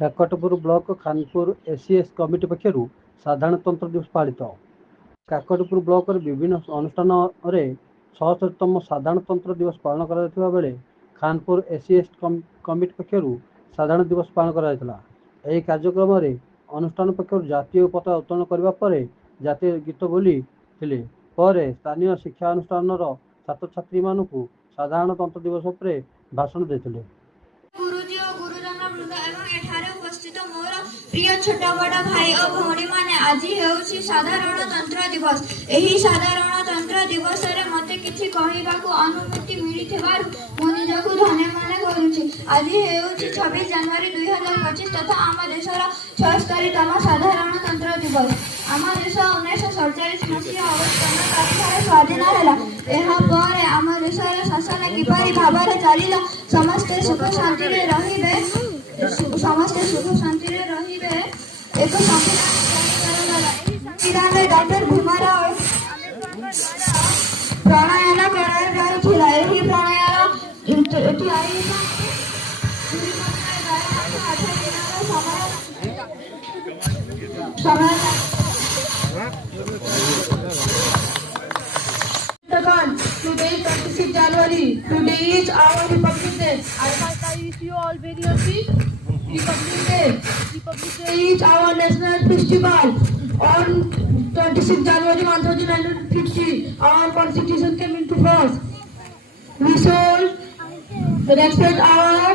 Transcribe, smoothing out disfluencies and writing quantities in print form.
Kakatpur block Khanpur ACS committee ପକ୍ଷରୁ ସାଧାରଣତନ୍ତ୍ର ଦିବସ ପାଳିତ। କାକଟପୁର ବ୍ଲକରେ ବିଭିନ୍ନ ଅନୁଷ୍ଠାନରେ 76ତମ ସାଧାରଣତନ୍ତ୍ର ଦିବସ ପାଳନ କରାଯାଇଥିବା ବେଳେ ଖାନପୁର ଏସିଏସ୍ କମିଟି ପକ୍ଷରୁ ସାଧାରଣ ଦିବସ ପାଳନ କରାଯାଇଥିଲା। ଏହି କାର୍ଯ୍ୟକ୍ରମରେ ଅନୁଷ୍ଠାନ ପକ୍ଷରୁ ଜାତୀୟ ପତାକା ଉତ୍ତୋଳନ କରିବା ପରେ ଜାତୀୟ ଗୀତ ବୋଲିଥିଲେ। ପରେ ସ୍ଥାନୀୟ ଶିକ୍ଷାନୁଷ୍ଠାନର ଛାତ୍ରଛାତ୍ରୀମାନଙ୍କୁ ସାଧାରଣତନ୍ତ୍ର ଦିବସ ଉପରେ ଭାଷଣ ଦେଇଥିଲେ। गुरुजी और गुरुजन वृंद एवं एठारे उपस्थित मोर प्रिय छोट बड़ भाई और भौणी माने आज हेउछि साधारणतंत्र दिवस। एही साधारणतंत्र दिवस रे मते किछि कहिबाकू अनुमति मिलिथिबारु मो निजकू धन्य माने करूछि। आज हेउछि 26 जनवरी 2025 तथा आम देशर 76तम साधारणतंत्र दिवस। आम देश 1947 मसीहा अगस्त 15 तारिखरे स्वाधीन ହେଲା। ଏହା ପରେ ଆମ ଦେଶର ଶାସନ କିପରି ଭାବରେ ଚାଲିଲା, ସମସ୍ତେ ସୁଖ ଶାନ୍ତିରେ ରହିବେ ଏକ ସଂବିଧାନରେ ଡକ୍ଟର ଭୀମରାଓ ପ୍ରଣୟନ କରାଯାଇଥିଲା। ଏହି ପ୍ରଣୟନ Today is 26 January. Today is our Republic Day. I wish you all very happy Republic Day. Republic Day is our national festival. On 26 January 1950, our constitution came into force. We should respect our